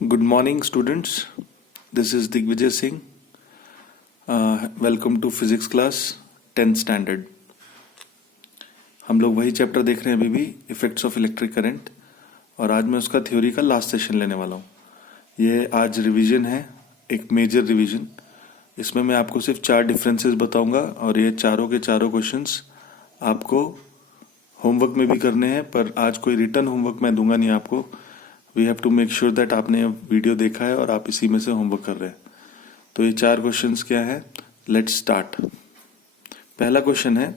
Good morning, students. This is Digvijay Singh. Welcome to physics class 10th standard. हम लोग वही chapter देख रहे हैं अभी भी, इफेक्ट्स ऑफ इलेक्ट्रिक करंट, और आज मैं उसका थ्योरी का लास्ट सेशन लेने वाला हूँ. ये आज रिवीजन है, एक मेजर रिवीजन. इसमें मैं आपको सिर्फ 4 डिफरेंसेस बताऊंगा और ये चारों के चारों क्वेश्चंस आपको होमवर्क में भी करने हैं, पर आज कोई रिटर्न होमवर्क मैं दूंगा नहीं आपको. We have to make sure that आपने वीडियो देखा है और आप इसी में से होमवर्क कर रहे हैं. तो ये 4 क्वेश्चंस क्या है, लेट्स स्टार्ट. पहला क्वेश्चन है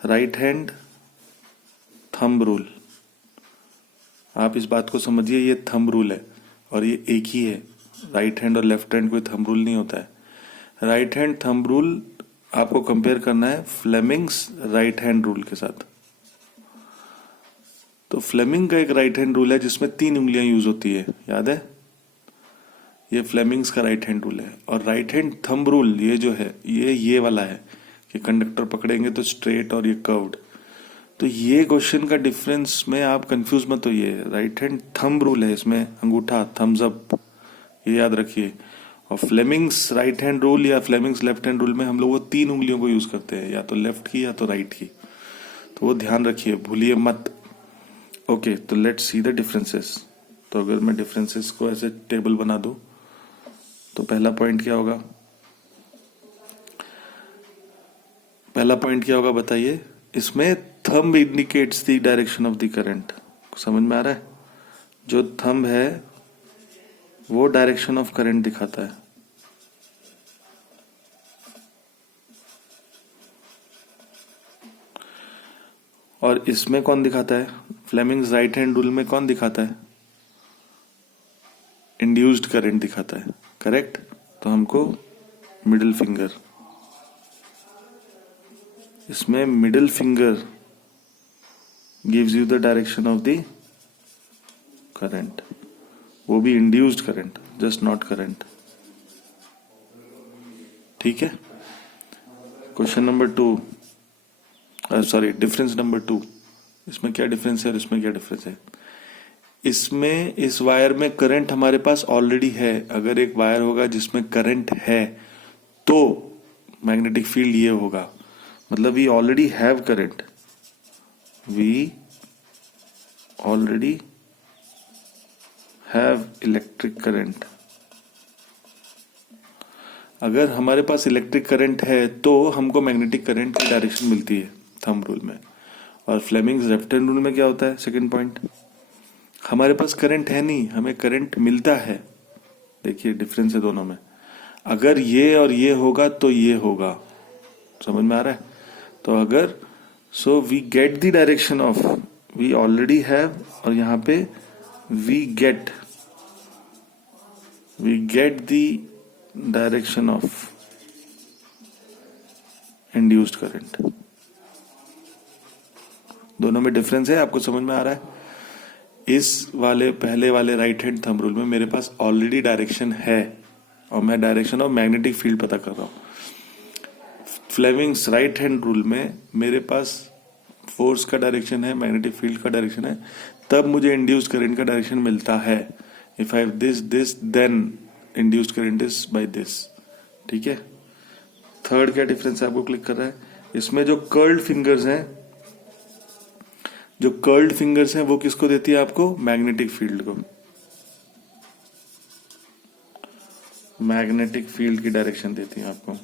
राइट हैंड थंब रूल. आप इस बात को समझिए, ये थंब रूल है और ये एक ही है. राइट हैंड और लेफ्ट हैंड कोई थंब रूल नहीं होता है. राइट हैंड थंब रूल आपको कंपेयर करना है फ्लेमिंग्स राइट हैंड रूल के साथ. तो फ्लेमिंग का एक राइट हैंड रूल है जिसमें 3 उंगलियां यूज होती है, याद है? ये फ्लेमिंग्स का राइट हैंड रूल है. और राइट हैंड थंब रूल ये जो है ये वाला है कि कंडक्टर पकड़ेंगे तो स्ट्रेट और ये कर्व्ड. तो ये क्वेश्चन का डिफरेंस में आप कंफ्यूज मत होइए. राइट हैंड थंब रूल है, इसमें अंगूठा थम्स अप, ये याद रखिए. और फ्लेमिंग्स राइट हैंड रूल या फ्लेमिंग्स लेफ्ट हैंड रूल में हम लोग वो 3 उंगलियों को यूज करते हैं, या तो लेफ्ट की या तो राइट की. तो वो ध्यान रखिए, भूलिए मत. ओके, तो लेट्स सी द डिफरेंसेस. तो अगर मैं डिफरेंसेस को ऐसे टेबल बना दूं तो पहला पॉइंट क्या होगा? बताइए. इसमें thumb indicates the direction of the current. समझ में आ रहा है? जो थंब है वो डायरेक्शन ऑफ करंट दिखाता है. और इसमें कौन दिखाता है? फ्लेमिंग्स राइट हैंड रूल में कौन दिखाता है? इंड्यूस्ड करंट दिखाता है. करेक्ट. तो हमको मिडिल फिंगर, इसमें middle finger gives you the direction of the current. वो भी induced current, just not current. ठीक है. Question number 2, sorry difference number 2. इसमें क्या डिफरेंस है और इसमें क्या डिफरेंस है? इसमें इस वायर में करंट हमारे पास ऑलरेडी है. अगर एक वायर होगा जिसमें करंट है तो मैग्नेटिक फील्ड ये होगा. मतलब we already have current, we already have electric current. अगर हमारे पास इलेक्ट्रिक करंट है तो हमको मैग्नेटिक करंट की डायरेक्शन मिलती है थंब रूल में. और फ्लेमिंग्स लेफ्ट हैंड रूल में क्या होता है? सेकंड पॉइंट, हमारे पास करंट है नहीं, हमें करंट मिलता है. देखिए डिफरेंस है दोनों में. अगर ये और ये होगा तो ये होगा. समझ में आ रहा है? तो अगर so we get the direction of, we already have, और यहां पे we get the direction of induced current. दोनों में डिफरेंस है. आपको समझ में आ रहा है? इस वाले पहले वाले राइट हैंड थंब रूल में मेरे पास ऑलरेडी डायरेक्शन है और मैं डायरेक्शन ऑफ मैग्नेटिक फील्ड पता कर रहा हूं. फ्लेमिंग्स राइट हैंड रूल में मेरे पास फोर्स का डायरेक्शन है, मैग्नेटिक फील्ड का डायरेक्शन है, तब मुझे इंड्यूस्ड करंट का डायरेक्शन मिलता है. If I have this then induced current is by this. ठीक है. थर्ड क्या डिफरेंस आपको क्लिक कर रहा है? इसमें जो कर्ल्ड फिंगर्स हैं वो किसको देती है? आपको मैग्नेटिक फील्ड को. मैग्नेटिक फील्ड की डायरेक्शन देती है आपको.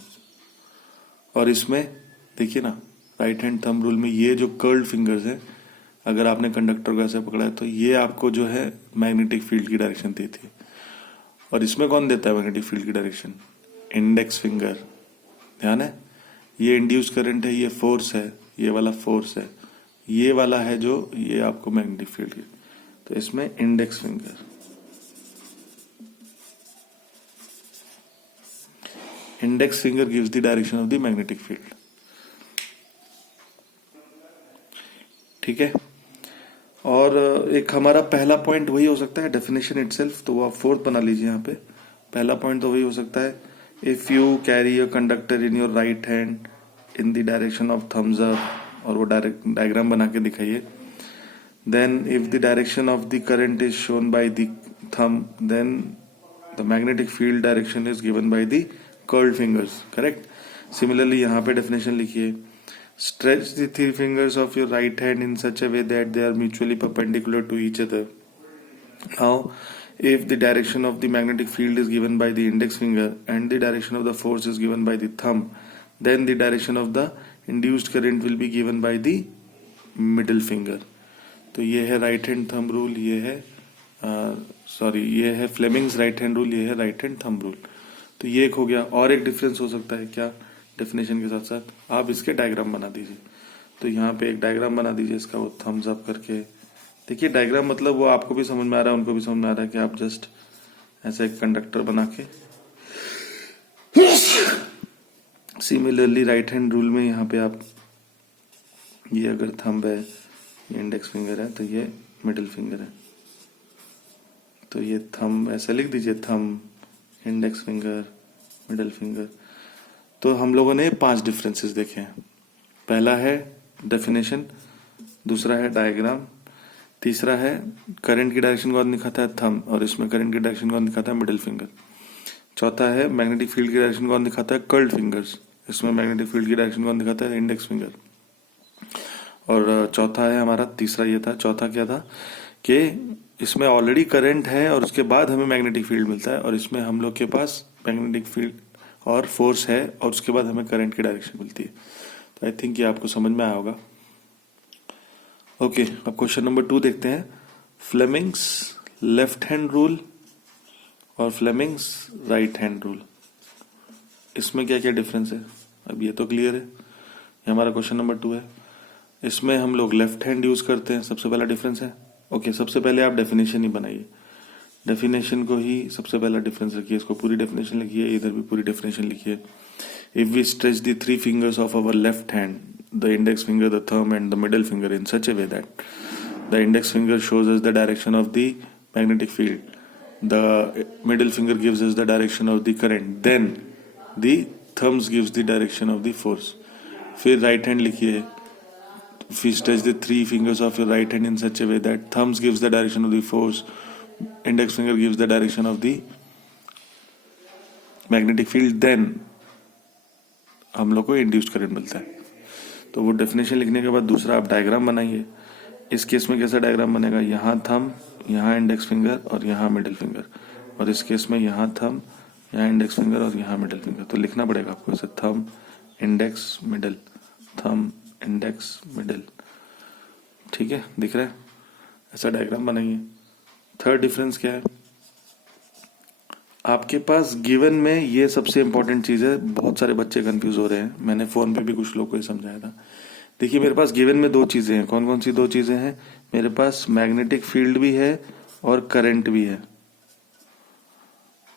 और इसमें देखिए ना, राइट हैंड थंब रूल में ये जो कर्ल्ड फिंगर्स हैं, अगर आपने कंडक्टर को ऐसे पकड़ा है तो ये आपको जो है मैग्नेटिक फील्ड की डायरेक्शन देती है. और इसमें कौन देता है मैग्नेटिक फील्ड की डायरेक्शन? Index finger. ध्यान है? ये इंड्यूस करंट है, ये फोर्स है, ये वाला फोर्स है, ये वाला है जो ये आपको मैग्नेटिक फील्ड की. तो इसमें index finger, gives the direction of the magnetic field. ठीक है. और एक हमारा पहला पॉइंट वही हो सकता है, डेफिनेशन इटसेल्फ, तो वो आप 4th बना लीजिए. यहाँ पे पहला पॉइंट तो वही हो सकता है, if you carry a conductor in your right hand in the direction of thumbs up, और वो डायग्राम बना के दिखाइए. Then if the direction of the current is shown by the thumb, then the magnetic field direction is given by the curled fingers. Correct? Similarly, यहाँ पे definition लिखिए. Stretch the three fingers of your right hand in such a way that they are mutually perpendicular to each other. Now, if the direction of the magnetic field is given by the index finger and the direction of the force is given by the thumb, then the direction of the induced current will be given by the middle finger. तो ये है right hand thumb rule, ये है ये है Fleming's right hand rule, ये है right hand thumb rule. तो ये एक हो गया. और एक डिफरेंस हो सकता है क्या डेफिनेशन के साथ साथ, आप इसके डायग्राम बना दीजिए. तो यहाँ पे एक डायग्राम बना दीजिए इसका, वो थम्स अप करके. देखिए डायग्राम मतलब वो आपको भी समझ में आ रहा है, उनको भी समझ में आ रहा है कि आप जस्ट ऐसे एक कंडक्टर बना के. सिमिलरली राइट हैंड रूल में यहाँ पे आप ये अगर थंब है, ये इंडेक्स फिंगर है, तो ये मिडिल फिंगर है. तो ये थंब ऐसे लिख दीजिए, thumb, index finger, middle finger. तो हम लोगों ने 5 डिफरेंसेस देखे हैं. पहला है डेफिनेशन, दूसरा है डायग्राम, तीसरा है करंट की डायरेक्शन कौन दिखाता है, थंब, और इसमें करंट की डायरेक्शन कौन दिखाता है, मिडिल फिंगर. चौथा है मैग्नेटिक फील्ड की डायरेक्शन कौन दिखाता है, कर्ल्ड फिंगर्स, इसमें मैग्नेटिक फील्ड की डायरेक्शन कौन दिखाता है, इंडेक्स फिंगर. और चौथा है हमारा, तीसरा ये था, चौथा क्या था कि इसमें ऑलरेडी करंट है और उसके बाद हमें मैग्नेटिक फील्ड मिलता है, और इसमें हम लोग के पास मैग्नेटिक फील्ड और फोर्स है और उसके बाद हमें करंट की डायरेक्शन मिलती है. तो आई थिंक ये आपको समझ में आया होगा. ओके, अब क्वेश्चन नंबर 2 देखते हैं. फ्लेमिंग्स लेफ्ट हैंड रूल और फ्लेमिंग्स राइट हैंड रूल, इसमें क्या क्या डिफरेंस है, अब ये तो क्लियर है. ये हमारा क्वेश्चन नंबर 2 है. इसमें हम लोग लेफ्ट हैंड यूज करते हैं, सबसे पहला डिफरेंस है. ओके, सबसे पहले आप डेफिनेशन ही बनाइए, डेफिनेशन को ही सबसे पहला डिफरेंस रखिए, इसको पूरी डेफिनेशन लिखिए, इधर भी पूरी डेफिनेशन लिखिए. If we stretch the 3 fingers of our left hand, the index finger, the thumb and the middle finger in such a way that the index finger shows us the direction of the magnetic field, the middle finger gives us the direction of the current, then the thumbs gives the direction of the force. फिर right hand लिखिए. If you stretch the 3 fingers of your right hand in such a way that thumbs gives the direction of the force, index finger gives the direction of the magnetic field, then हम लोग को induced current मिलता है. तो वो definition लिखने के बाद दूसरा आप डायग्राम बनाइए. इस केस में कैसा डायग्राम बनेगा, यहाँ थंब, यहाँ इंडेक्स फिंगर और यहाँ मिडिल फिंगर, और इस केस में यहाँ थंब, यहाँ इंडेक्स फिंगर और यहाँ मिडिल फिंगर. तो लिखना पड़ेगा आपको ऐसे, thumb, index, middle, thumb, index, middle. ठीक है, दिख रहा है, ऐसा डायग्राम बनाइए. थर्ड डिफरेंस क्या है, आपके पास गिवन में ये सबसे इंपॉर्टेंट चीज है. बहुत सारे बच्चे कंफ्यूज हो रहे हैं, मैंने फोन पे भी कुछ लोगों को समझाया था. देखिए मेरे पास गिवन में 2 चीजें हैं. कौन कौन सी 2 चीजें हैं, मेरे पास मैग्नेटिक फील्ड भी है और करंट भी है.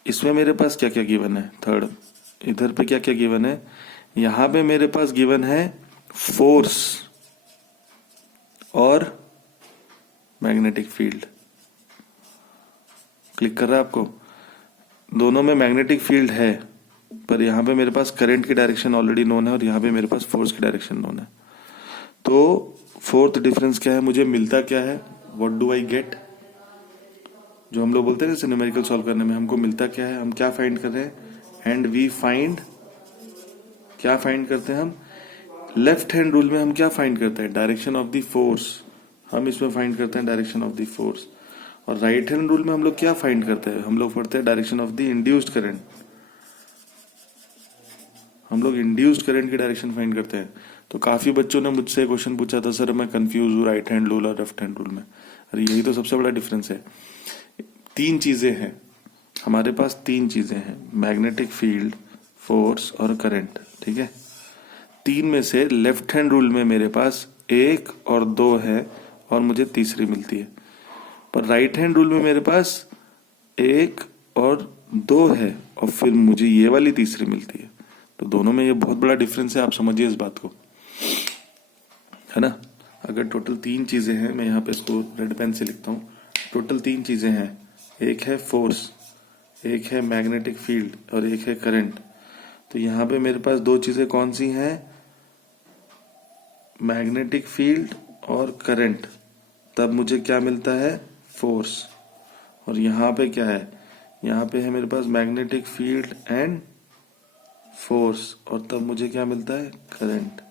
इसमें मेरे पास क्या क्या गिवन है, थर्ड, इधर पे क्या क्या गिवन है. यहां पे मेरे पास गिवन है फोर्स और मैग्नेटिक फील्ड. क्लिक कर रहा है आपको, दोनों में मैग्नेटिक फील्ड है, पर यहां पे मेरे पास करंट की डायरेक्शन ऑलरेडी नोन है और यहां पे मेरे पास फोर्स की डायरेक्शन नोन है. तो फोर्थ डिफरेंस क्या है, मुझे मिलता क्या है, व्हाट डू आई गेट, जो हम लोग बोलते हैं ना न्यूमेरिकल सॉल्व करने में, हमको मिलता क्या है, हम क्या फाइंड कर रहे हैं, एंड वी फाइंड, क्या फाइंड करते हैं हम, लेफ्ट हैंड रूल में हम क्या फाइंड करते हैं, डायरेक्शन ऑफ द फोर्स. हम इसमें फाइंड करते हैं डायरेक्शन ऑफ द फोर्स. और राइट हैंड रूल में हम लोग क्या फाइंड करते हैं, हम लोग पढ़ते हैं direction of the induced current. हम लोग इंड्यूस्ड करंट की डायरेक्शन फाइंड करते हैं. तो काफी बच्चों ने मुझसे क्वेश्चन पूछा था, सर मैं कंफ्यूज हूँ राइट हैंड रूल और लेफ्ट हैंड रूल में. अरे यही तो सबसे बड़ा डिफरेंस है. 3 चीजें हैं हमारे पास, 3 चीजें हैं, मैग्नेटिक फील्ड, फोर्स और करंट. ठीक है, 3 में से लेफ्ट हैंड रूल में मेरे पास 1 और 2 है और मुझे तीसरी मिलती है, पर राइट हैंड रूल में मेरे पास 1 और 2 है और फिर मुझे ये वाली तीसरी मिलती है. तो दोनों में ये बहुत बड़ा डिफरेंस है, आप समझिए इस बात को, है ना. अगर टोटल 3 चीजें हैं, मैं यहाँ पे इसको रेड पेन से लिखता हूँ, टोटल 3 चीजें हैं, एक है फोर्स, एक है मैग्नेटिक फील्ड और एक है करंट. तो यहाँ पे मेरे पास 2 चीजें कौन सी हैं, मैग्नेटिक फील्ड और करंट. तब मुझे क्या मिलता है, फोर्स. और यहाँ पे क्या है, यहाँ पे है मेरे पास मैग्नेटिक फील्ड एंड फोर्स, और तब मुझे क्या मिलता है, करंट।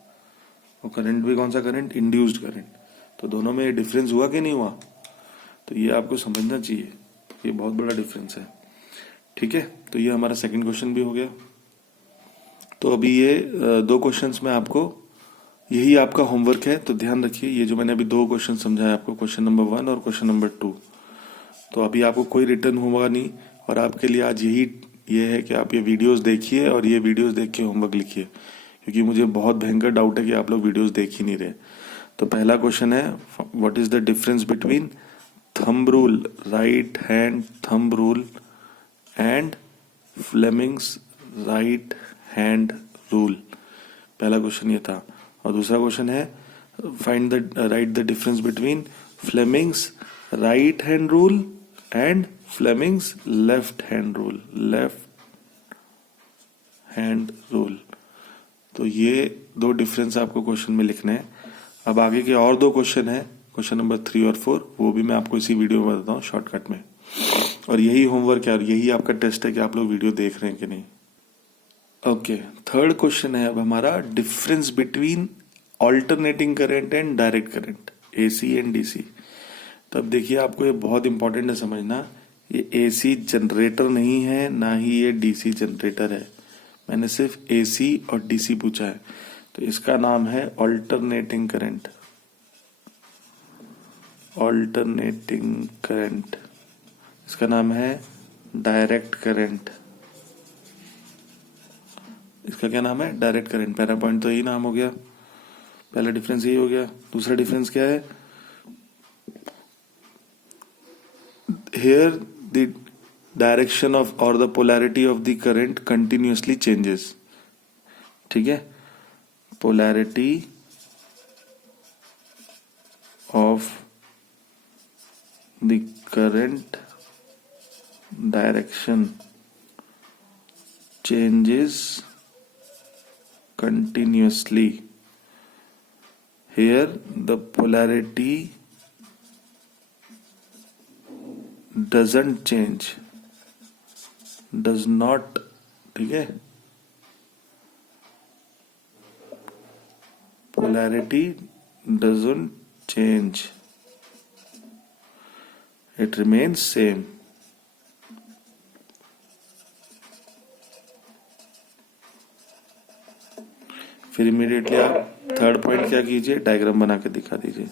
और करंट भी कौन सा करंट, इंड्यूस्ड करंट। तो दोनों में डिफरेंस हुआ कि नहीं हुआ, तो ये आपको समझना चाहिए, ये बहुत बड़ा डिफरेंस है। ठीक है, तो ये हमारा सेकंड क्वेश्चन भी हो गया। तो अभी ये दो क्वेश्चंस में आपको, यही आपका होमवर्क है, तो ध्यान रखिए ये जो मैंने अभी दो क्वेश्चन समझाया आपको, क्वेश्चन नंबर 1 और क्वेश्चन नंबर 2, तो अभी आपको कोई रिटर्न होगा नहीं, और आपके लिए आज यही ये है कि आप ये वीडियोस देखिए और ये वीडियोस देख के होमवर्क लिखिए, क्योंकि मुझे बहुत भयंकर डाउट है कि आप लोग वीडियोस देख ही नहीं रहे। तो पहला क्वेश्चन है, what is the difference between thumb rule, right hand thumb rule and Fleming's right hand rule. पहला क्वेश्चन ये था। और दूसरा क्वेश्चन है, find the right the difference between Fleming's right hand rule and Fleming's left hand rule, left hand rule. तो ये दो difference आपको क्वेश्चन में लिखने हैं। अब आगे के और दो क्वेश्चन है, क्वेश्चन नंबर 3 और 4, वो भी मैं आपको इसी वीडियो में बताता हूँ शॉर्टकट में। और यही होमवर्क है और यही आपका टेस्ट है कि आप लोग वीडियो देख रहे हैं कि नहीं। ओके, थर्ड क्वेश्चन है अब हमारा, difference between alternating current and direct current, AC and DC. तो अब देखिए, आपको ये बहुत इंपॉर्टेंट है समझना, ये एसी जनरेटर नहीं है, ना ही ये डीसी जनरेटर है। मैंने सिर्फ एसी और डीसी पूछा है, तो इसका नाम है ऑल्टरनेटिंग करंट, ऑल्टरनेटिंग करंट। इसका नाम है डायरेक्ट करंट, इसका क्या नाम है, डायरेक्ट करंट। पहला पॉइंट तो यही नाम हो गया, पहला डिफरेंस यही हो गया। दूसरा डिफरेंस क्या है, हियर द डायरेक्शन ऑफ और the polarity of the current continuously changes. ठीक है, polarity of the current direction changes continuously. Here the polarity doesn't change, does not, ठीक है, polarity doesn't change, it remains same. फिर immediately आप third point क्या कीजिए, diagram बना के दिखा दीजिए।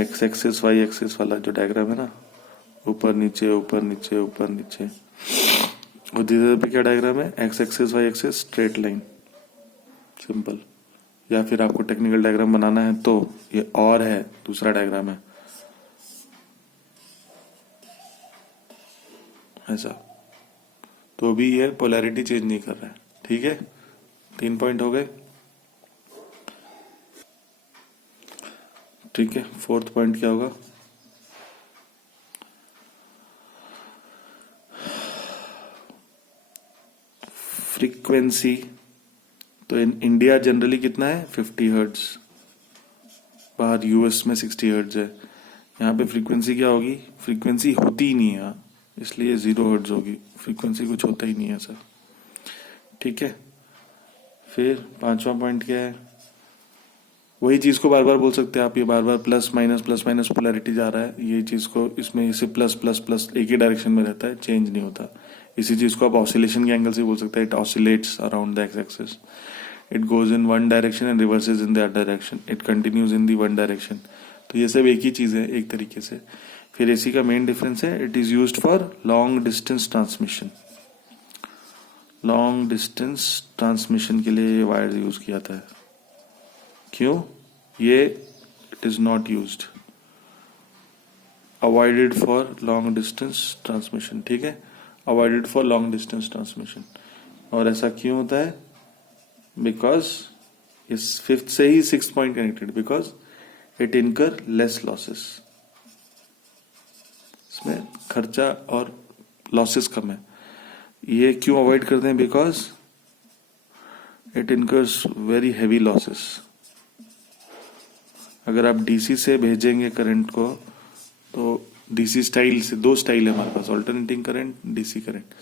एक्स एक्सिस वाई एक्सिस वाला जो डायग्राम है ना, ऊपर नीचे ऊपर नीचे ऊपर नीचे, और इधर पे क्या डायग्राम है, X axis Y axis straight line, simple. या फिर आपको टेक्निकल डायग्राम बनाना है तो ये और है, दूसरा डायग्राम है ऐसा, तो भी ये पोलैरिटी चेंज नहीं कर रहा है। ठीक है, 3 पॉइंट हो गए। ठीक है, फोर्थ पॉइंट क्या होगा, फ्रीक्वेंसी। तो इन इंडिया जनरली कितना है, 50 हर्ट्ज, बाहर यूएस में 60 हर्ट्ज है। यहाँ पे फ्रीक्वेंसी क्या होगी, फ्रीक्वेंसी होती ही नहीं है, इसलिए 0 हर्ट्ज होगी, फ्रीक्वेंसी कुछ होता ही नहीं है सर। ठीक है, फिर पांचवा पॉइंट क्या है, वही चीज को बार बार बोल सकते हैं आप, ये बार बार प्लस माइनस पोलैरिटी जा रहा है, ये चीज को इसमें इसे प्लस प्लस प्लस एक ही डायरेक्शन में रहता है, चेंज नहीं होता। इसी चीज को आप ऑसिलेशन के एंगल से बोल सकते हैं, it oscillates around the x axis, it goes in one direction and reverses in the other direction, it continues in the one direction. तो ये सब एक ही चीज है एक तरीके से। फिर एसी का मेन डिफरेंस है, it is used for long distance transmission, long distance transmission के लिए वायर यूज किया जाता है। क्यों, ये it is not used, avoided for long distance transmission. ठीक है, avoided for long distance transmission. और ऐसा क्यों होता है, बिकॉज इस फिफ्थ से ही six point connected, because it incur less losses, इसमें खर्चा और लॉसेस कम है। ये क्यों अवॉइड करते हैं, because it incurs very heavy losses. अगर आप डीसी से भेजेंगे करंट को तो डीसी स्टाइल से, दो स्टाइल है हमारे पास, alternating current, DC current.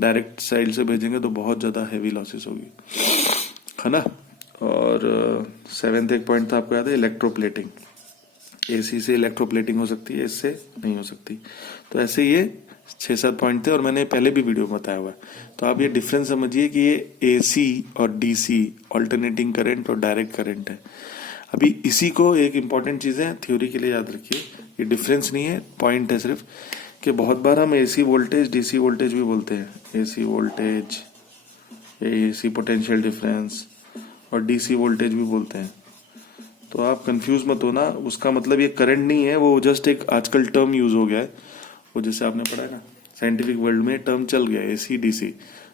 Direct style से भेजेंगे तो बहुत ज़्यादा हैवी लॉसेस होगी, है ना। और सेवेंथ एक पॉइंट था आपको याद है, इलेक्ट्रोप्लेटिंग। एसी से इलेक्ट्रोप्लेटिंग हो सकती है, इससे नहीं हो सकती। तो ऐसे ये 6-7 पॉइंट थे और मैंने पहले भी वीडियो में बताया हुआ है। तो आप ये डिफरेंस समझिए कि ये एसी और डीसी, ऑल्टरनेटिंग करंट और डायरेक्ट करंट है। अभी इसी को एक इंपॉर्टेंट चीज है, थ्योरी के लिए याद रखिए, ये डिफरेंस नहीं है, पॉइंट है सिर्फ, कि बहुत बार हम एसी वोल्टेज डीसी वोल्टेज भी बोलते हैं। AC voltage, AC potential difference, और डीसी वोल्टेज भी बोलते हैं। तो आप कंफ्यूज मत होना, उसका मतलब ये करंट नहीं है, वो जस्ट एक आजकल टर्म यूज हो गया है। वो जैसे आपने पढ़ा है ना, साइंटिफिक वर्ल्ड में टर्म चल गया एसी डीसी।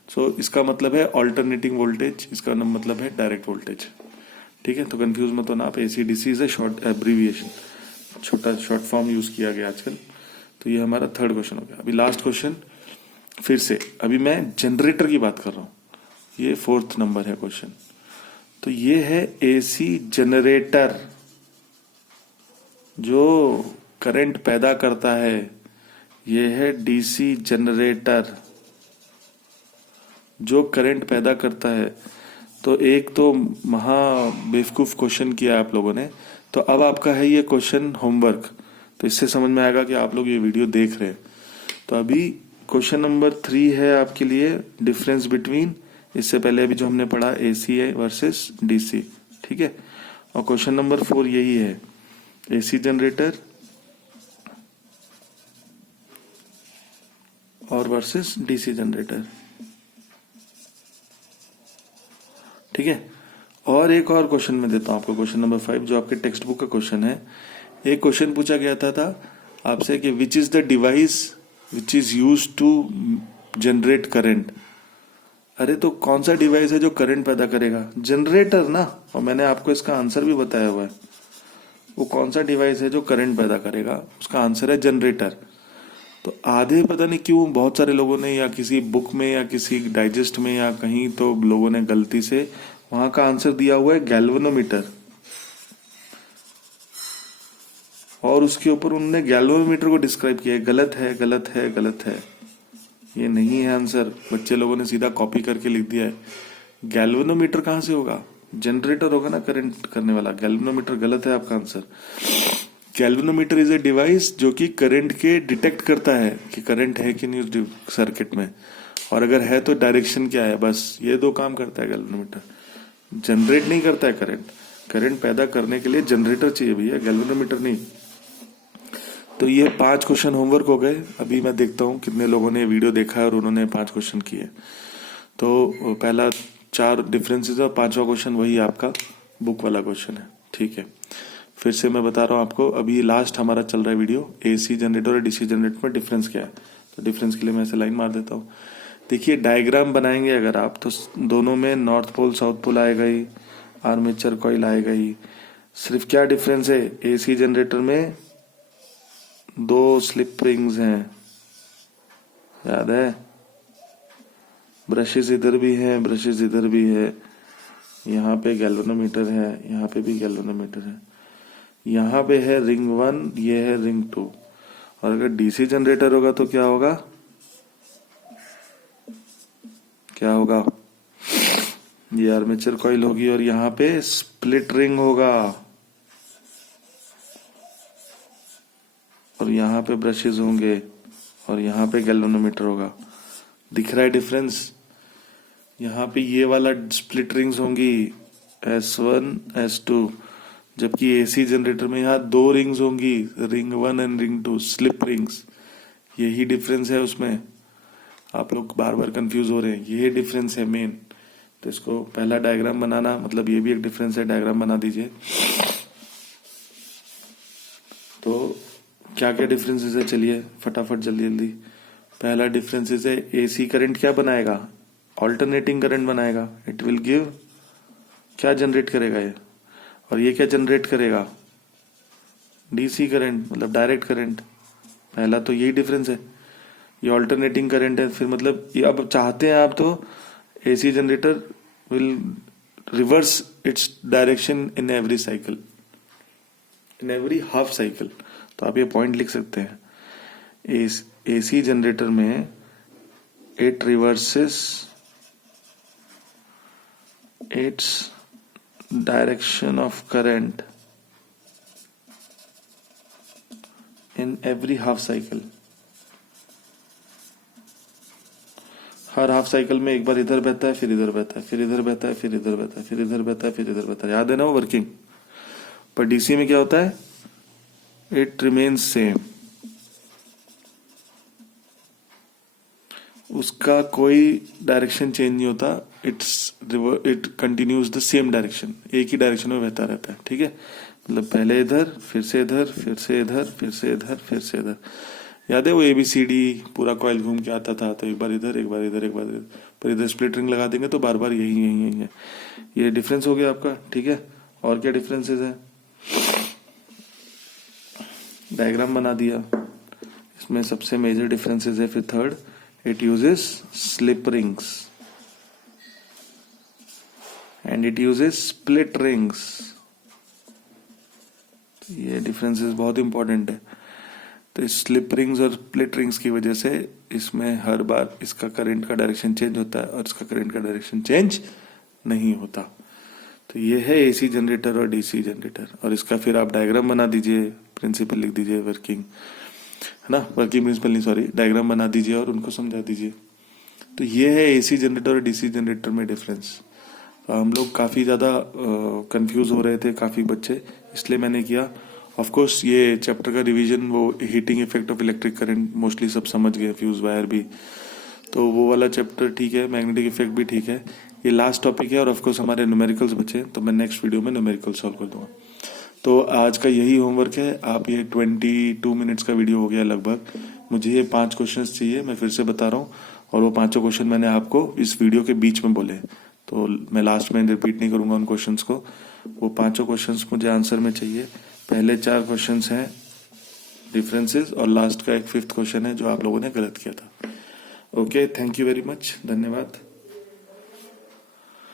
सो इसका मतलब है ऑल्टरनेटिंग वोल्टेज, इसका मतलब है डायरेक्ट वोल्टेज। ठीक है, तो कंफ्यूज मत होना आप। AC DC is a short abbreviation, छोटा शॉर्ट फॉर्म यूज किया गया आजकल। तो ये हमारा थर्ड क्वेश्चन हो गया। अभी लास्ट क्वेश्चन फिर से, अभी मैं जनरेटर की बात कर रहा हूं, ये 4th नंबर है क्वेश्चन। तो ये है एसी जनरेटर जो करंट पैदा करता है, ये है डीसी जनरेटर जो करंट पैदा करता है। तो एक तो महा बेवकूफ क्वेश्चन किया आप लोगों ने, तो अब आपका है ये क्वेश्चन होमवर्क। तो इससे समझ में आएगा कि आप लोग ये वीडियो देख रहे हैं। तो अभी क्वेश्चन नंबर 3 है आपके लिए, डिफरेंस बिटवीन, इससे पहले अभी जो हमने पढ़ा एसी वर्सेस डीसी, ठीक है। और क्वेश्चन नंबर 4 यही है, एसी जनरेटर और वर्सेस डीसी जनरेटर, ठीक है। और एक और क्वेश्चन मैं देता हूं आपको, क्वेश्चन नंबर 5 जो आपके टेक्स्ट बुक का क्वेश्चन है। एक क्वेश्चन पूछा गया था आपसे कि which is the device which is use to generate current. अरे तो कौन सा डिवाइस है जो करंट पैदा करेगा? जनरेटर ना। और मैंने आपको इसका आंसर भी बताया हुआ है। वो कौन सा डिवाइस है जो करंट पैदा करेगा? उसका आंसर है जनरेटर। तो आधे पता नहीं क्यों बहुत सारे लोगों ने या किसी बुक में या किसी डाइजेस्ट में या कहीं तो लोगों ने गलती से वहां का आंसर दिया हुआ है गैल्वेनोमीटर, और उसके ऊपर उन्होंने गैल्वेनोमीटर को डिस्क्राइब किया है। गलत है, गलत है, गलत है, ये नहीं है आंसर। बच्चे लोगों ने सीधा कॉपी करके लिख दिया है। गैल्वेनोमीटर कहां से होगा? जनरेटर होगा ना करंट करने वाला। गैल्वेनोमीटर गलत है आपका answer. Galvanometer is a device जो कि करंट के डिटेक्ट करता है कि करंट है कि नहीं उस सर्किट में, और अगर है तो डायरेक्शन क्या है, बस ये दो काम करता है गैल्वेनोमीटर। जनरेट नहीं करता है करंट। करंट पैदा करने के लिए जनरेटर चाहिए भैया, गैल्वेनोमीटर नहीं। तो ये 5 क्वेश्चन होमवर्क हो गए। अभी मैं देखता हूँ कितने लोगों ने वीडियो देखा है और उन्होंने 5 क्वेश्चन किए। तो पहला 4 डिफरेंसेस है और 5वां क्वेश्चन वही आपका बुक वाला क्वेश्चन है, ठीक है। फिर से मैं बता रहा हूँ आपको, अभी लास्ट हमारा चल रहा है वीडियो एसी जनरेटर और डीसी जनरेटर में डिफरेंस क्या है। तो डिफरेंस के लिए मैं ऐसे लाइन मार देता हूँ। देखिए डायग्राम बनाएंगे अगर आप, तो दोनों में नॉर्थ पोल साउथ पोल आएगा ही, आर्मेचर कॉइल आएगा ही। सिर्फ क्या डिफरेंस है, एसी जनरेटर में 2 स्लिप रिंग्स हैं, याद है। ब्रशेस इधर भी हैं, ब्रशेस इधर भी है। यहाँ पे गैल्वेनोमीटर है, यहाँ पे भी गैल्वेनोमीटर है। यहाँ पे है रिंग 1, ये है रिंग 2। और अगर डीसी जनरेटर होगा तो क्या होगा, क्या होगा? ये आर्मेचर कॉइल होगी और यहाँ पे स्प्लिट रिंग होगा, और यहाँ पे ब्रशेस होंगे, और यहाँ पे गैल्वेनोमीटर होगा। दिख रहा है डिफरेंस? यहाँ पे ये वाला स्प्लिट रिंग्स होंगी S1 S2, जबकि एसी जनरेटर में यहाँ 2 रिंग्स होंगी, ring 1 and ring 2, slip rings. यही डिफरेंस है उसमें। आप लोग बार बार कंफ्यूज हो रहे हैं, यही डिफरेंस है मेन। तो इसको पहला डायग्राम बनाना, मतलब ये भी एक डिफरेंस है, डायग्राम बना दीजिए। तो क्या क्या डिफरेंसेस है, चलिए फटाफट जल्दी जल्दी। पहला डिफरेंसेस है, एसी करंट क्या बनाएगा? ऑल्टरनेटिंग करंट बनाएगा। इट विल गिव, क्या जनरेट करेगा ये? और ये क्या जनरेट करेगा? डीसी करंट, मतलब डायरेक्ट करंट। पहला तो यही डिफरेंस है। ये ऑल्टरनेटिंग करंट है, फिर मतलब ये अब चाहते हैं आप तो AC generator will reverse its direction in every cycle, in every half cycle. तो आप ये पॉइंट लिख सकते हैं। एसी जनरेटर में it reverses its direction of current in every half cycle. Her half cycle में एक बार इधर बहता है, फिर इधर बहता है, फिर इधर बहता है, फिर इधर बहता है, फिर इधर बहता है, फिर इधर बहता है। याद है ना वो वर्किंग। पर डीसी में क्या होता है, इट रिमेन्स सेम, उसका कोई डायरेक्शन चेंज नहीं होता, it continues the same direction, एक ही डायरेक्शन में बहता रहता है। ठीक है, मतलब पहले इधर, फिर से इधर, फिर से इधर, फिर से इधर, फिर से इधर। याद है वो ABCD पूरा कॉइल घूम के आता था, तो एक बार इधर, एक बार इधर, एक बार इधर, पर इधर स्प्लिट रिंग लगा देंगे तो बार बार यही यही यही है। ये डिफरेंस हो गया आपका। ठीक है, और क्या डिफरेंसेस है, डायग्राम बना दिया। इसमें सबसे मेजर डिफरेंसेस है फिर third, it uses slip rings and it uses split rings। ये डिफरेंसेस बहुत इंपॉर्टेंट है। तो इस स्लिप रिंग्स और स्प्लिट रिंग्स की वजह से इसमें हर बार इसका करंट का डायरेक्शन चेंज होता है और इसका करंट का डायरेक्शन चेंज नहीं होता। तो ये है एसी जनरेटर और डीसी जनरेटर। और इसका फिर आप डायग्राम बना दीजिए, प्रिंसिपल लिख दीजिए, वर्किंग है ना, वर्किंग प्रिंसिपल नहीं सॉरी, डायग्राम बना दीजिए और उनको समझा दीजिए। तो ये है एसी जनरेटर और डीसी जनरेटर में डिफरेंस। तो हम लोग काफ़ी ज़्यादा कंफ्यूज हो रहे थे काफ़ी बच्चे, इसलिए मैंने किया। ऑफ कोर्स ये चैप्टर का रिवीजन, वो heating effect of electric current mostly सब समझ गए, फ्यूज वायर भी, तो वो वाला चैप्टर ठीक है, मैग्नेटिक इफेक्ट भी ठीक है। ये लास्ट टॉपिक है और ऑफ कोर्स हमारे न्यूमेरिकल्स बचे, तो मैं नेक्स्ट वीडियो में न्यूमेरिकल सॉल्व कर दूंगा। तो आज का यही होमवर्क है। आप ये 22 मिनट्स का वीडियो हो गया लगभग। मुझे ये 5 क्वेश्चंस चाहिए, मैं फिर से बता रहा हूँ, और वो 5 क्वेश्चन मैंने आपको इस वीडियो के बीच में बोले, तो मैं लास्ट में रिपीट नहीं करूंगा उन क्वेश्चंस को। वो 5 क्वेश्चंस मुझे आंसर में चाहिए। पहले 4 क्वेश्चंस हैं डिफरेंसेस, और लास्ट का एक 5th क्वेश्चन है जो आप लोगों ने गलत किया था। Okay, thank you very much, धन्यवाद।